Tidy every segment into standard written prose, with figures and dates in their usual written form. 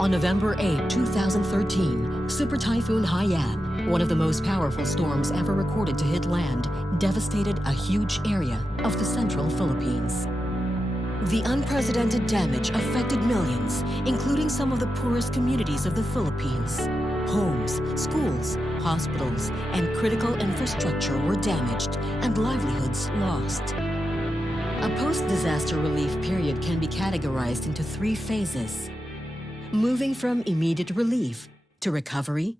On November 8, 2013, Super Typhoon Haiyan, one of the most powerful storms ever recorded to hit land, devastated a huge area of the central Philippines. The unprecedented damage affected millions, including some of the poorest communities of the Philippines. Homes, schools, hospitals, and critical infrastructure were damaged and livelihoods lost. A post-disaster relief period can be categorized into 3 phases. Moving from immediate relief to recovery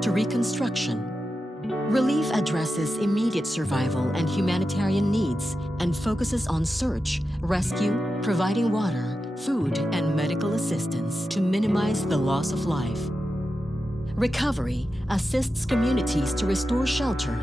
to reconstruction. Relief addresses immediate survival and humanitarian needs and focuses on search, rescue, providing water, food, and medical assistance to minimize the loss of life. Recovery assists communities to restore shelter,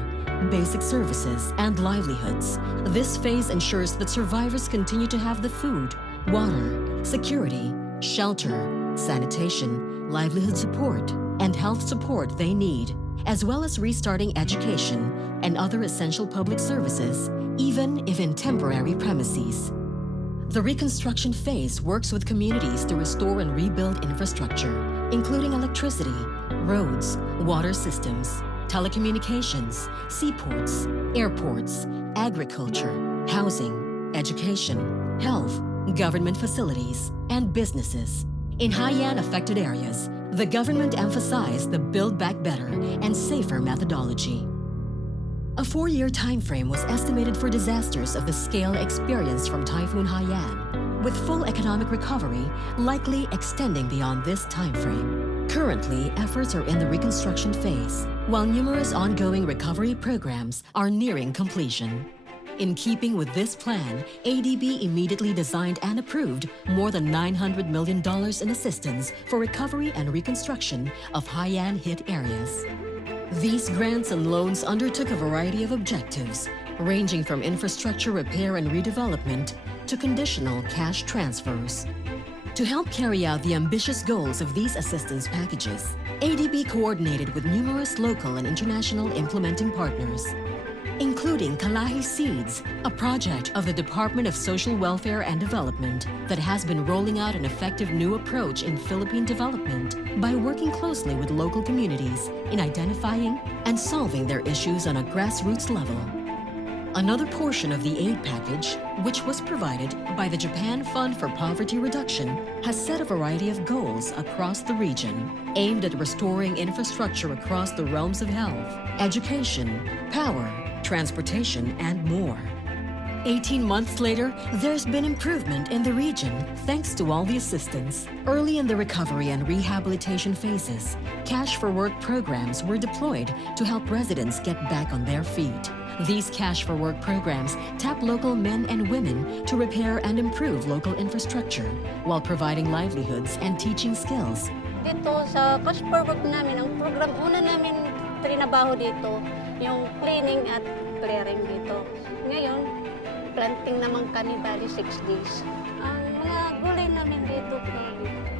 basic services, and livelihoods. This phase ensures that survivors continue to have the food, water, security, shelter, sanitation, livelihood support, and health support they need, as well as restarting education and other essential public services, even if in temporary premises. The reconstruction phase works with communities to restore and rebuild infrastructure, including electricity, roads, water systems, telecommunications, seaports, airports, agriculture, housing, education, health, government facilities, and businesses. In Haiyan-affected areas, the government emphasized the Build Back Better and safer methodology. A 4-year timeframe was estimated for disasters of the scale experienced from Typhoon Haiyan, with full economic recovery likely extending beyond this timeframe. Currently, efforts are in the reconstruction phase, while numerous ongoing recovery programs are nearing completion. In keeping with this plan, ADB immediately designed and approved more than $900 million in assistance for recovery and reconstruction of Haiyan-hit areas. These grants and loans undertook a variety of objectives, ranging from infrastructure repair and redevelopment to conditional cash transfers. To help carry out the ambitious goals of these assistance packages, ADB coordinated with numerous local and international implementing partners, including Kalahi Seeds, a project of the Department of Social Welfare and Development that has been rolling out an effective new approach in Philippine development by working closely with local communities in identifying and solving their issues on a grassroots level. Another portion of the aid package, which was provided by the Japan Fund for Poverty Reduction, has set a variety of goals across the region, aimed at restoring infrastructure across the realms of health, education, power, transportation, and more. 18 months later, there's been improvement in the region thanks to all the assistance. Early in the recovery and rehabilitation phases, Cash for Work programs were deployed to help residents get back on their feet. These Cash for Work programs tap local men and women to repair and improve local infrastructure while providing livelihoods and teaching skills. Dito sa Cash for Work namin, ang program una namin trinabaho dito, yung cleaning at clearing dito. Ngayon, planting naman kami bali 6 days. Ang mga gulay namin dito,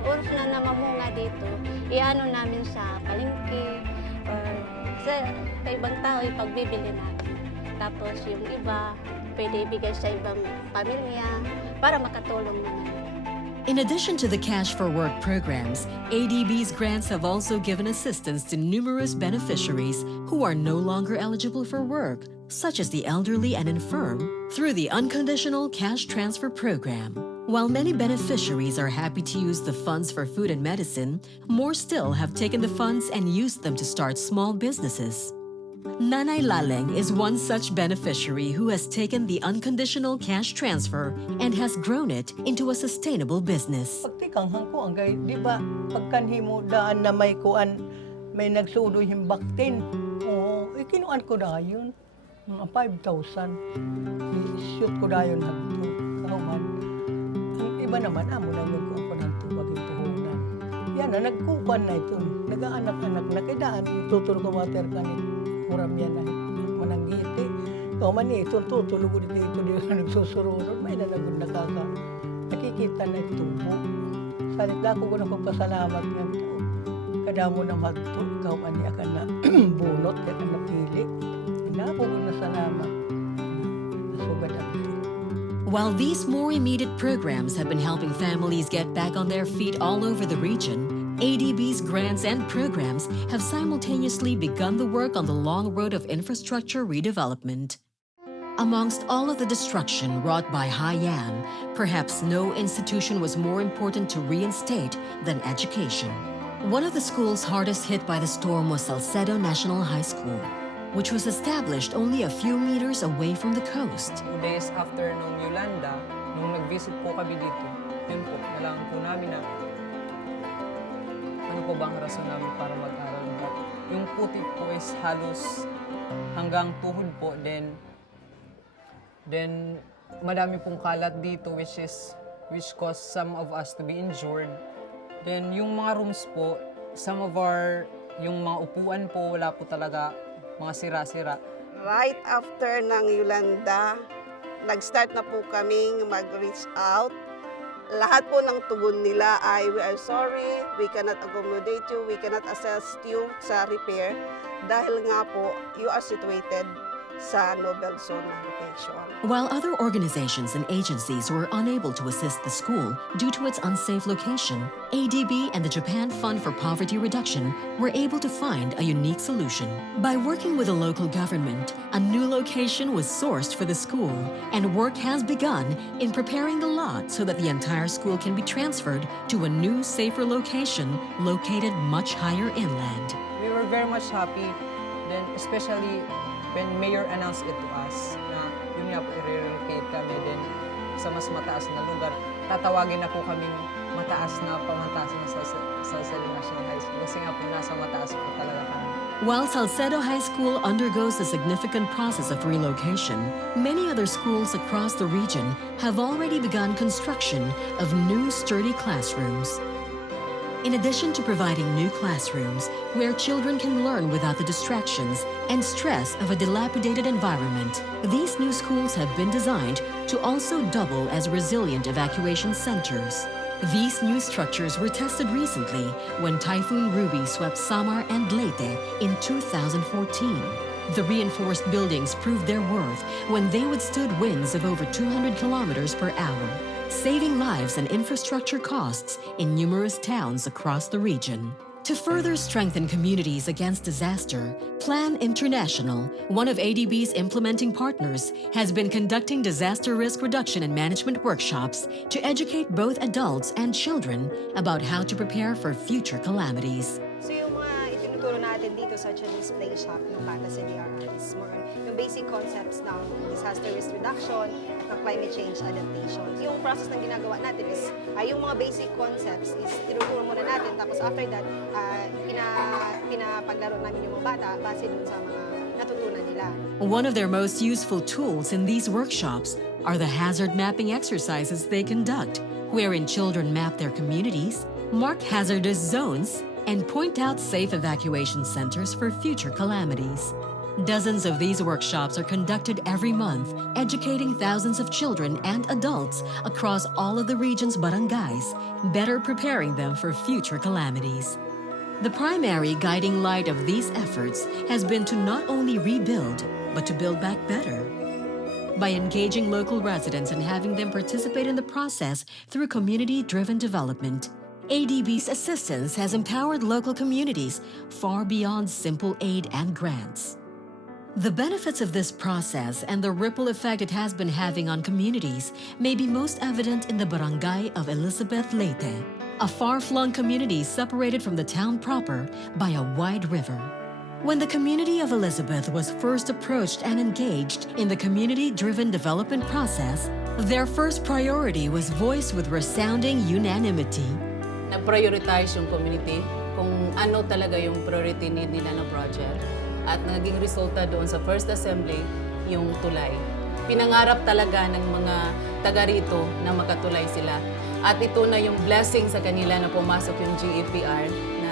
oras na namamunga dito, iano namin sa palengke or sa ibang tao ipagbibili namin. Tapos yung iba, pwede ibigay sa ibang pamilya para makatulong naman. In addition to the Cash for Work programs, ADB's grants have also given assistance to numerous beneficiaries who are no longer eligible for work, such as the elderly and infirm, through the Unconditional Cash Transfer Program. While many beneficiaries are happy to use the funds for food and medicine, more still have taken the funds and used them to start small businesses. Nanay Laleng is one such beneficiary who has taken the unconditional cash transfer and has grown it into a sustainable business. Pagtikanghang ko ang gay, di ba, pagkanhi mo daan na may kuan, may nagsudo yung baktin. Oo, ikinuan ko na yun. Mga 5,000. I-shoot ko na yun hagto. Kauman. Ang iba naman, amo na nagkuhan ko ng tubag yung puhunan. Yan na, nagkukuan na ito. Nag-aanak-anak na kidaan. Tutulog ang water kanit. Muram yan na mananggiti. Kauman niya, itong tutulog ko dito nagsusurunod. May nalagod na kaka. Nakikita na yung tubo. Salit na ako ko na pagpasalamat nga ito. Kadamo na magto. Kauman niya ka na bunot. Kaya ka napili. Ako ko na salamat. Nasugad ako. While these more immediate programs have been helping families get back on their feet all over the region, ADB's grants and programs have simultaneously begun the work on the long road of infrastructure redevelopment. Amongst all of the destruction wrought by Haiyan, perhaps no institution was more important to reinstate than education. One of the schools hardest hit by the storm was Salcedo National High School, which was established only a few meters away from the coast. 2 days after nung Yolanda, nung nag-visit po kami dito, yun po, nalaman po namin na ano po ba ang rason namin para mag-aral. Yung putik po is halos hanggang tuhod po, then madami pong kalat dito which caused some of us to be injured. Then yung mga rooms po, yung mga upuan po, wala po talaga, mga sira-sira. Right after ng Yolanda, nag-start na po kaming mag-reach out. Lahat po ng tugon nila ay, we are sorry, we cannot accommodate you, we cannot assist you sa repair dahil nga po, you are situated sa Nobel Zone location. While other organizations and agencies were unable to assist the school due to its unsafe location, ADB and the Japan Fund for Poverty Reduction were able to find a unique solution. By working with the local government, a new location was sourced for the school, and work has begun in preparing the lot so that the entire school can be transferred to a new, safer location located much higher inland. We were very much happy, then especially when Mayor announced it to us na yun nga po, i-relocate kami din sa mas mataas na lugar. Tatawagin na po kaming mataas na pamantasan sa Salcedo National High School kasi nga po nasa mataas po talaga kami. While Salcedo High School undergoes a significant process of relocation, many other schools across the region have already begun construction of new sturdy classrooms. In addition to providing new classrooms where children can learn without the distractions and stress of a dilapidated environment, these new schools have been designed to also double as resilient evacuation centers. These new structures were tested recently when Typhoon Ruby swept Samar and Leyte in 2014. The reinforced buildings proved their worth when they withstood winds of over 200 kilometers per hour, saving lives and infrastructure costs in numerous towns across the region. To further strengthen communities against disaster, Plan International, one of ADB's implementing partners, has been conducting disaster risk reduction and management workshops to educate both adults and children about how to prepare for future calamities. So yung mga itinuturo natin dito sa display shop ng bata sa DRR is more on yung basic concepts ng disaster risk reduction, ng climate change adaptation. Yung process na ginagawa natin is, yung mga basic concepts is tinuturo muna natin, tapos after that, pinapaglaro namin yung mga bata base dun sa mga natutunan nila. One of their most useful tools in these workshops are the hazard mapping exercises they conduct, wherein children map their communities, mark hazardous zones, and point out safe evacuation centers for future calamities. Dozens of these workshops are conducted every month, educating thousands of children and adults across all of the region's barangays, better preparing them for future calamities. The primary guiding light of these efforts has been to not only rebuild, but to build back better. By engaging local residents and having them participate in the process through community-driven development, ADB's assistance has empowered local communities far beyond simple aid and grants. The benefits of this process and the ripple effect it has been having on communities may be most evident in the barangay of Elizabeth Leyte, a far-flung community separated from the town proper by a wide river. When the community of Elizabeth was first approached and engaged in the community-driven development process, their first priority was voiced with resounding unanimity. Na-prioritize yung community kung ano talaga yung priority need nila ng project. At naging resulta doon sa first assembly, yung tulay. Pinangarap talaga ng mga taga rito na makatulay sila. At ito na yung blessing sa kanila na pumasok yung GEPR na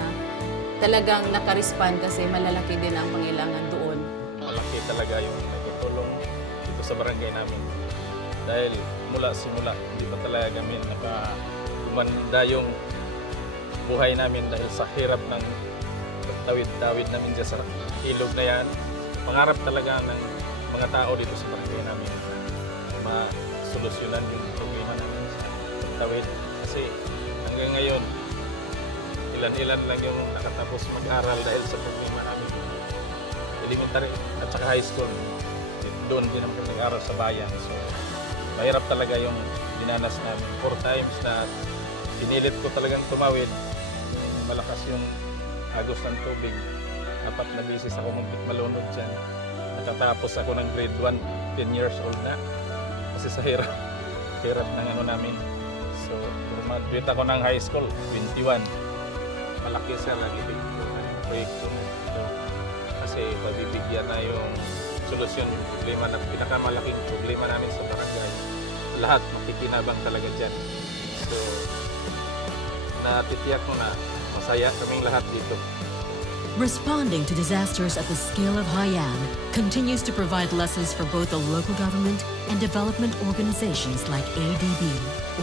talagang nakarespond kasi malalaki din ang pangailangan doon. Malaki talaga yung nagtutulong dito sa barangay namin. Dahil mula simula, hindi pa talaga kami nakumanda yung buhay namin dahil sa hirap ng tawid-tawid namin dyan sa ilog na yan. Pangarap talaga ng mga tao dito sa barangay namin masolusyonan yung problema namin sa tawid. Kasi hanggang ngayon, Ilan-ilan lang yung nakatapos mag-aral dahil sa problema namin. Elementary at saka high school. Doon din naman kami nag-aral sa bayan. So, mahirap talaga yung dinanas namin. 4 times na pinilit ko talagang tumawid. Malakas yung agos ng tubig. 4 na beses ako malunod dyan. Nakatapos ako ng grade 1, 10 years old na. Kasi sa hirap ng namin. So, graduate ako ng high school, 21. Malaki sa lagi ko ang proyekto ito. Kasi pabibigyan na yung solusyon, yung problema na pinakamalaking problema namin sa barangay. Lahat makikinabang talaga dyan. So, natitiyak ko na masaya kaming lahat dito. Responding to disasters at the scale of Haiyan continues to provide lessons for both the local government and development organizations like ADB.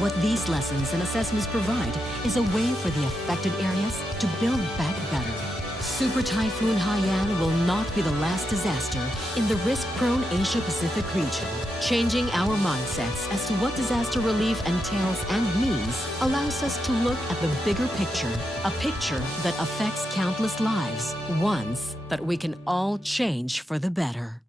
What these lessons and assessments provide is a way for the affected areas to build back better. Super Typhoon Haiyan will not be the last disaster in the risk-prone Asia-Pacific region. Changing our mindsets as to what disaster relief entails and means allows us to look at the bigger picture, a picture that affects countless lives, ones that we can all change for the better.